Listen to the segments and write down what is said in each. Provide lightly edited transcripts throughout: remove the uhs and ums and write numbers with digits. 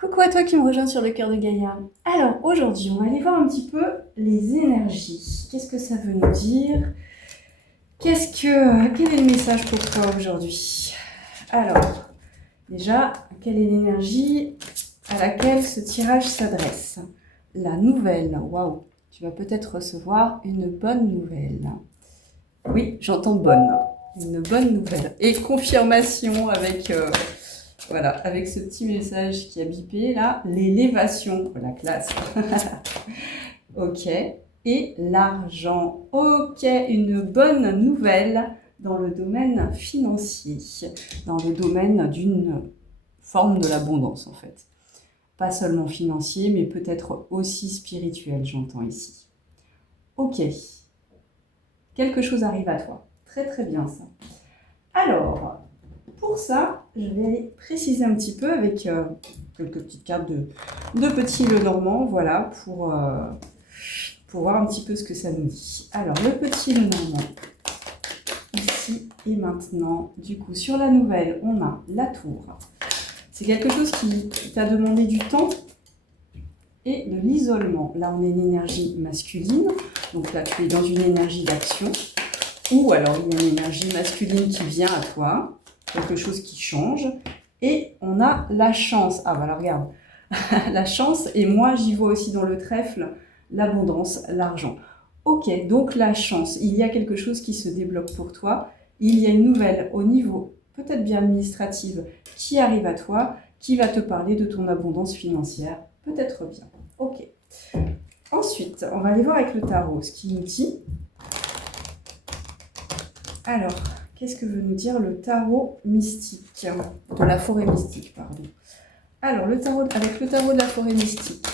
Coucou à toi qui me rejoins sur le cœur de Gaïa. Alors aujourd'hui, on va aller voir un petit peu les énergies. Qu'est-ce que ça veut nous dire? Quel est le message pour toi aujourd'hui? Alors, déjà, quelle est l'énergie à laquelle ce tirage s'adresse? La nouvelle. Waouh, tu vas peut-être recevoir une bonne nouvelle. Oui, j'entends bonne. Une bonne nouvelle. Et confirmation avec... Voilà, avec ce petit message qui a bipé là, l'élévation, la classe. Ok. Et l'argent. Ok, une bonne nouvelle dans le domaine financier, dans le domaine d'une forme de l'abondance en fait. Pas seulement financier, mais peut-être aussi spirituel, j'entends ici. Ok. Quelque chose arrive à toi. Très très bien ça. Alors, pour ça, je vais aller préciser un petit peu avec quelques petites cartes de petit Lenormand, voilà, pour voir un petit peu ce que ça nous dit. Alors, le petit Lenormand, ici et maintenant. Du coup, sur la nouvelle, on a la tour. C'est quelque chose qui t'a demandé du temps et de l'isolement. Là, on a une énergie masculine, donc là, tu es dans une énergie d'action. Ou alors, il y a une énergie masculine qui vient à toi, quelque chose qui change. Et on a la chance. Ah, voilà, regarde. La chance, et moi, j'y vois aussi dans le trèfle l'abondance, l'argent. Ok, donc la chance. Il y a quelque chose qui se débloque pour toi. Il y a une nouvelle au niveau, peut-être bien administrative, qui arrive à toi, qui va te parler de ton abondance financière. Peut-être bien. Ok. Ensuite, on va aller voir avec le tarot ce qui nous dit. Alors, qu'est-ce que veut nous dire le tarot mystique? De la forêt mystique, pardon. Alors, avec le tarot de la forêt mystique,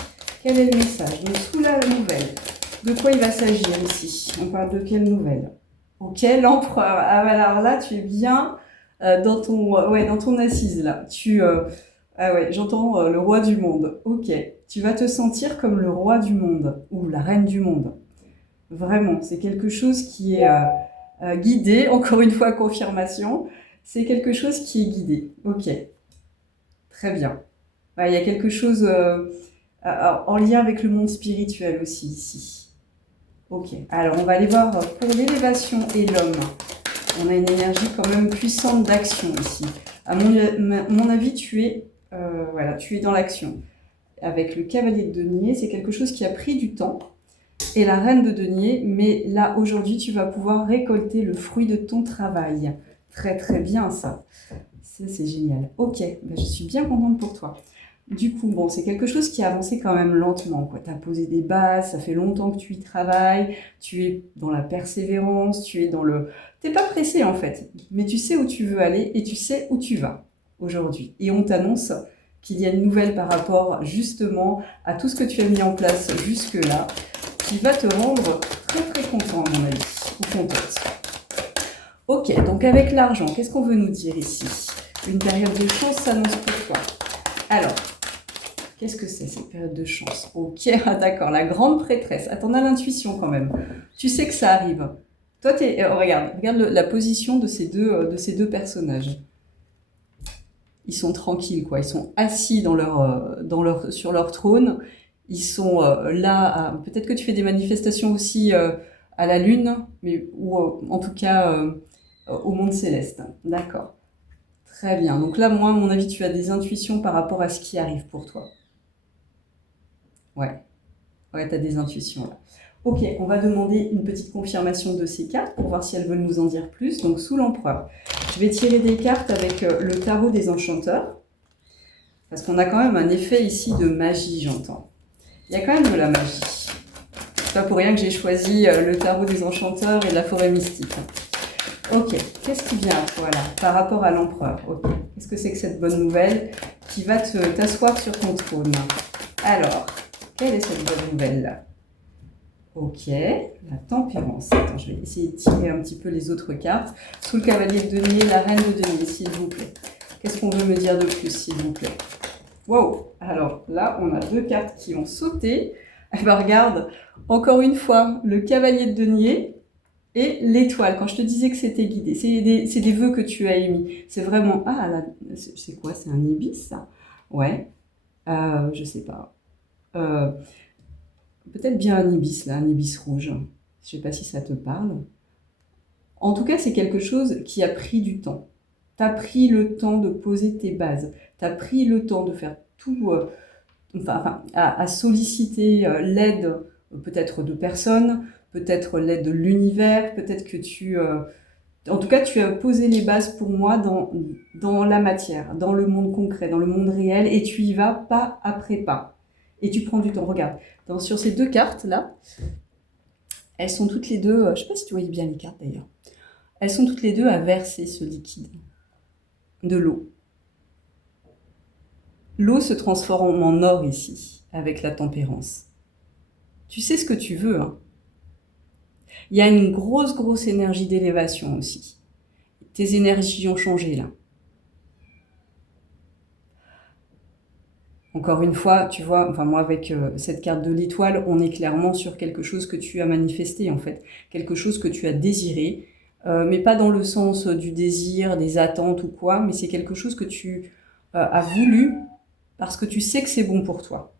quel est le message? Donc, sous la nouvelle, de quoi il va s'agir ici? On parle de quelle nouvelle? Ok, l'empereur. Ah, voilà, alors là, tu es bien dans ton assise, là. Ah ouais, j'entends le roi du monde. Ok, tu vas te sentir comme le roi du monde, ou la reine du monde. Vraiment, c'est quelque chose qui est... guidé, encore une fois, confirmation. C'est quelque chose qui est guidé. Ok, très bien. Ouais, il y a quelque chose en lien avec le monde spirituel aussi ici. Ok, alors on va aller voir pour l'élévation et l'homme. On a une énergie quand même puissante d'action ici. À mon avis, tu es dans l'action. Avec le cavalier de denier, c'est quelque chose qui a pris du temps. Et la reine de denier, mais là aujourd'hui tu vas pouvoir récolter le fruit de ton travail. Très très bien ça. Ça c'est génial. Ok, ben, je suis bien contente pour toi. Du coup, bon, c'est quelque chose qui a avancé quand même lentement. Tu as posé des bases, ça fait longtemps que tu y travailles, tu es dans la persévérance, tu es dans le... T'es pas pressé en fait, mais tu sais où tu veux aller et tu sais où tu vas aujourd'hui. Et on t'annonce qu'il y a une nouvelle par rapport justement à tout ce que tu as mis en place jusque-là, qui va te rendre très très content à mon avis, ou contente. Ok, donc avec l'argent, qu'est-ce qu'on veut nous dire ici? Une période de chance s'annonce pour toi. Alors, qu'est-ce que c'est cette période de chance? Ok, ah, d'accord, la grande prêtresse. Attends, on a l'intuition quand même. Tu sais que ça arrive. Toi, regarde la position de ces deux personnages. Ils sont tranquilles, quoi. Ils sont assis sur leur trône. Ils sont là. Peut-être que tu fais des manifestations aussi à la lune, ou en tout cas au monde céleste. D'accord. Très bien. Donc là, moi, à mon avis, tu as des intuitions par rapport à ce qui arrive pour toi. Ouais. Ouais, tu as des intuitions là. Ok, on va demander une petite confirmation de ces cartes pour voir si elles veulent nous en dire plus. Donc sous l'empereur, je vais tirer des cartes avec le tarot des enchanteurs. Parce qu'on a quand même un effet ici de magie, j'entends. Il y a quand même de la magie. C'est pas pour rien que j'ai choisi le tarot des enchanteurs et de la forêt mystique. Ok, qu'est-ce qui vient à toi là, par rapport à l'empereur? Ok, qu'est-ce que c'est que cette bonne nouvelle qui va t'asseoir sur ton trône? Alors, quelle est cette bonne nouvelle là? Ok, la tempérance. Attends, je vais essayer de tirer un petit peu les autres cartes. Sous le cavalier de denier, la reine de denier, s'il vous plaît. Qu'est-ce qu'on veut me dire de plus, s'il vous plaît? Wow! Alors là, on a deux cartes qui ont sauté. Eh ben, regarde, encore une fois, le cavalier de denier et l'étoile. Quand je te disais que c'était guidé, c'est des vœux que tu as émis. C'est vraiment... Ah, là, c'est quoi? C'est un ibis, ça? Ouais. je sais pas. Peut-être bien un ibis, là, un ibis rouge. Je sais pas si ça te parle. En tout cas, c'est quelque chose qui a pris du temps. Tu as pris le temps de poser tes bases. Tu as pris le temps de faire tout, à solliciter l'aide peut-être de personnes, peut-être l'aide de l'univers, peut-être que en tout cas, tu as posé les bases pour moi dans la matière, dans le monde concret, dans le monde réel, et tu y vas pas après pas. Et tu prends du temps. Regarde, sur ces deux cartes-là, elles sont toutes les deux, je ne sais pas si tu voyais bien les cartes d'ailleurs, elles sont toutes les deux à verser ce liquide, de l'eau. L'eau se transforme en or ici, avec la tempérance. Tu sais ce que tu veux, hein. Il y a une grosse énergie d'élévation aussi. Tes énergies ont changé là. Encore une fois, tu vois, moi avec cette carte de l'étoile, on est clairement sur quelque chose que tu as manifesté en fait. Quelque chose que tu as désiré, mais pas dans le sens du désir, des attentes ou quoi, mais c'est quelque chose que tu as voulu parce que tu sais que c'est bon pour toi.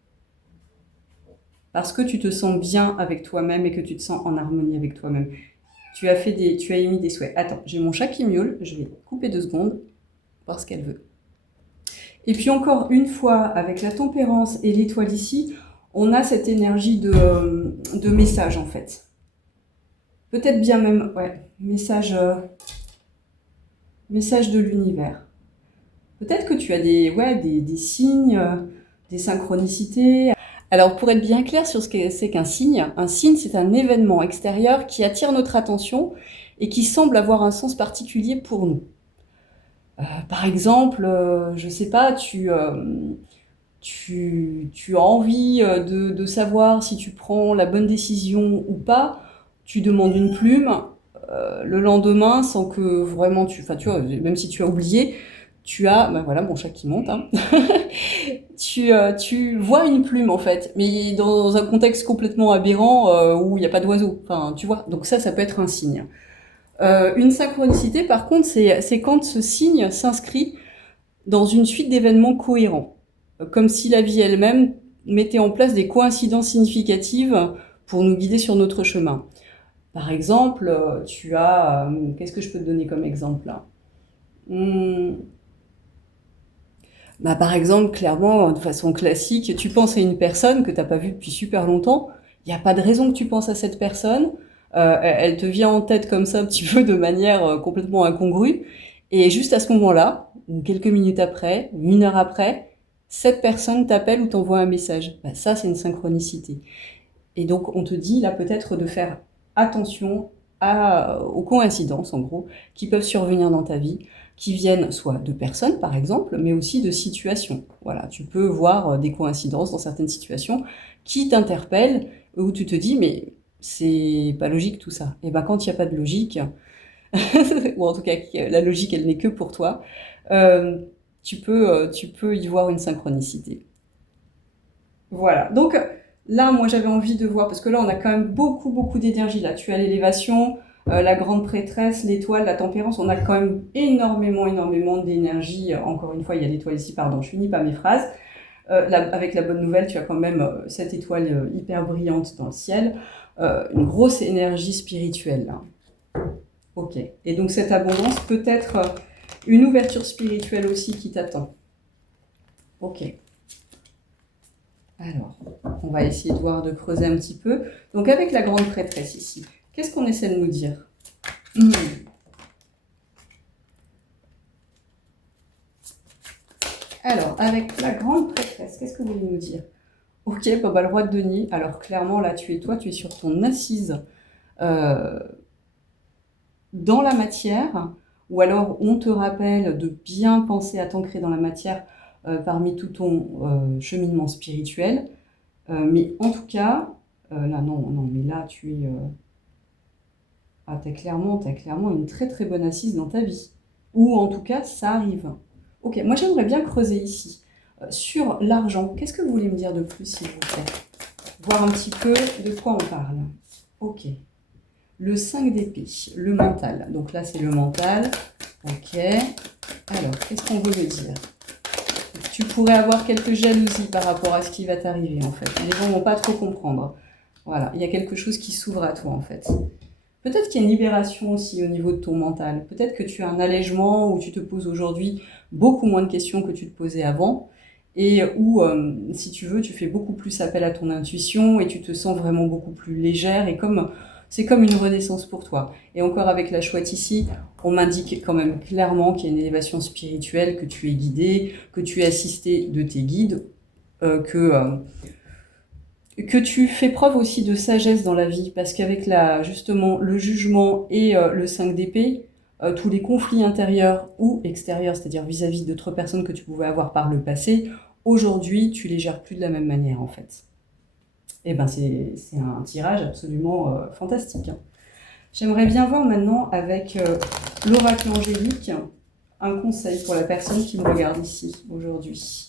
Parce que tu te sens bien avec toi-même et que tu te sens en harmonie avec toi-même. Tu as émis des souhaits. Attends, j'ai mon chat qui miaule, je vais couper 2 secondes, voir ce qu'elle veut. Et puis encore une fois, avec la tempérance et l'étoile ici, on a cette énergie de message en fait. Peut-être bien même, message de l'univers. Peut-être que tu as des signes, des synchronicités. Alors pour être bien clair sur ce que c'est qu'un signe c'est un événement extérieur qui attire notre attention et qui semble avoir un sens particulier pour nous. Par exemple, je sais pas, tu as envie de savoir si tu prends la bonne décision ou pas, tu demandes une plume, le lendemain, sans que vraiment tu vois, même si tu as oublié, tu as, voilà mon chat qui monte, hein. tu vois une plume en fait, mais dans un contexte complètement aberrant où il n'y a pas d'oiseau, tu vois, donc ça peut être un signe. Une synchronicité par contre, c'est quand ce signe s'inscrit dans une suite d'événements cohérents, comme si la vie elle-même mettait en place des coïncidences significatives pour nous guider sur notre chemin. Par exemple, tu as... qu'est-ce que je peux te donner comme exemple là ? Par exemple, clairement, de façon classique, tu penses à une personne que tu n'as pas vue depuis super longtemps, il n'y a pas de raison que tu penses à cette personne, elle te vient en tête comme ça un petit peu de manière complètement incongrue, et juste à ce moment-là, ou quelques minutes après, 1 heure après, cette personne t'appelle ou t'envoie un message. Ça, c'est une synchronicité. Et donc, on te dit là peut-être de faire attention aux coïncidences, en gros, qui peuvent survenir dans ta vie, qui viennent soit de personnes, par exemple, mais aussi de situations. Voilà, tu peux voir des coïncidences dans certaines situations qui t'interpellent, où tu te dis, mais c'est pas logique tout ça. Et quand il n'y a pas de logique, ou en tout cas la logique elle n'est que pour toi, tu peux y voir une synchronicité. Voilà, donc là moi j'avais envie de voir, parce que là on a quand même beaucoup d'énergie, là tu as l'élévation, la grande prêtresse, l'étoile, la tempérance, on a quand même énormément d'énergie. Encore une fois il y a l'étoile ici, pardon, je finis pas mes phrases. Avec la bonne nouvelle, tu as quand même cette étoile hyper brillante dans le ciel, une grosse énergie spirituelle là. Ok, et donc cette abondance peut être une ouverture spirituelle aussi qui t'attend. Ok. Alors, on va essayer de voir, de creuser un petit peu. Donc avec la grande prêtresse ici, qu'est-ce qu'on essaie de nous dire ? Alors, avec la grande prêtresse, qu'est-ce que vous voulez nous dire ? Ok, le roi de denier. Alors clairement, là, tu es sur ton assise dans la matière, ou alors on te rappelle de bien penser à t'ancrer dans la matière parmi tout ton cheminement spirituel. Mais en tout cas, là, non, mais là, tu es... t'as clairement une très bonne assise dans ta vie. Ou en tout cas, ça arrive. Ok, moi j'aimerais bien creuser ici. Sur l'argent, qu'est-ce que vous voulez me dire de plus, s'il vous plaît ? Voir un petit peu de quoi on parle. Ok. Le 5 d'épée, le mental. Donc là, c'est le mental. Ok. Alors, qu'est-ce qu'on veut me dire ? tu pourrais avoir quelques jalousies par rapport à ce qui va t'arriver en fait. Les gens vont pas trop comprendre. Voilà, il y a quelque chose qui s'ouvre à toi en fait. Peut-être qu'il y a une libération aussi au niveau de ton mental. Peut-être que tu as un allègement où tu te poses aujourd'hui beaucoup moins de questions que tu te posais avant et où, si tu veux, tu fais beaucoup plus appel à ton intuition et tu te sens vraiment beaucoup plus légère et c'est comme une renaissance pour toi. Et encore avec la chouette ici, on m'indique quand même clairement qu'il y a une élévation spirituelle, que tu es guidé, que tu es assisté de tes guides, que tu fais preuve aussi de sagesse dans la vie, parce qu'avec justement le jugement et le 5 d'épée, tous les conflits intérieurs ou extérieurs, c'est-à-dire vis-à-vis d'autres personnes que tu pouvais avoir par le passé, aujourd'hui, tu les gères plus de la même manière en fait. Et ben c'est un tirage absolument fantastique. Hein. J'aimerais bien voir maintenant avec l'oracle angélique un conseil pour la personne qui me regarde ici aujourd'hui.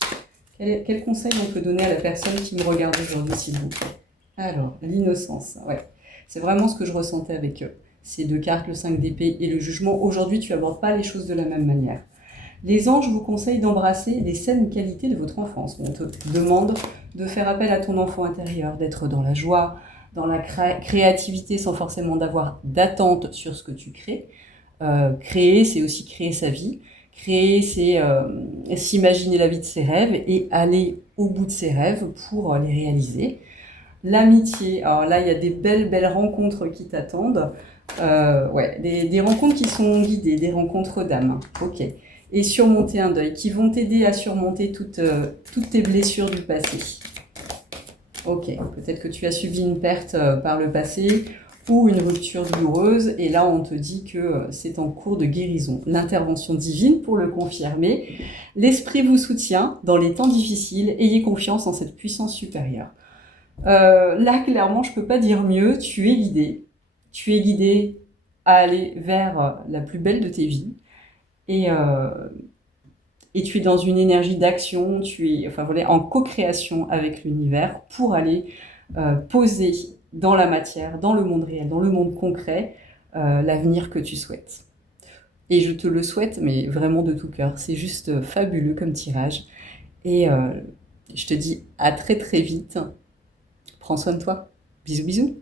Quel conseil on peut donner à la personne qui me regarde aujourd'hui, s'il vous plaît? Alors, l'innocence, ouais. C'est vraiment ce que je ressentais avec ces deux cartes, le 5 d'épée et le jugement. Aujourd'hui, tu n'abordes pas les choses de la même manière. Les anges vous conseillent d'embrasser les saines qualités de votre enfance. On te demande de faire appel à ton enfant intérieur, d'être dans la joie, dans la créativité sans forcément d'avoir d'attente sur ce que tu crées. Créer, c'est aussi créer sa vie. Créer, c'est s'imaginer la vie de ses rêves et aller au bout de ses rêves pour les réaliser. L'amitié, alors là, il y a des belles rencontres qui t'attendent. Ouais, des rencontres qui sont guidées, des rencontres d'âme. Ok. Et surmonter un deuil, qui vont t'aider à surmonter toutes tes blessures du passé. Ok, peut-être que tu as subi une perte par le passé ou une rupture douloureuse, et là on te dit que c'est en cours de guérison. L'intervention divine pour le confirmer. L'esprit vous soutient dans les temps difficiles, ayez confiance en cette puissance supérieure. Là clairement je peux pas dire mieux, tu es guidé à aller vers la plus belle de tes vies, et tu es dans une énergie d'action, tu es en co-création avec l'univers pour aller poser dans la matière, dans le monde réel, dans le monde concret, l'avenir que tu souhaites. Et je te le souhaite, mais vraiment de tout cœur. C'est juste fabuleux comme tirage. Et je te dis à très très vite. Prends soin de toi. Bisous bisous.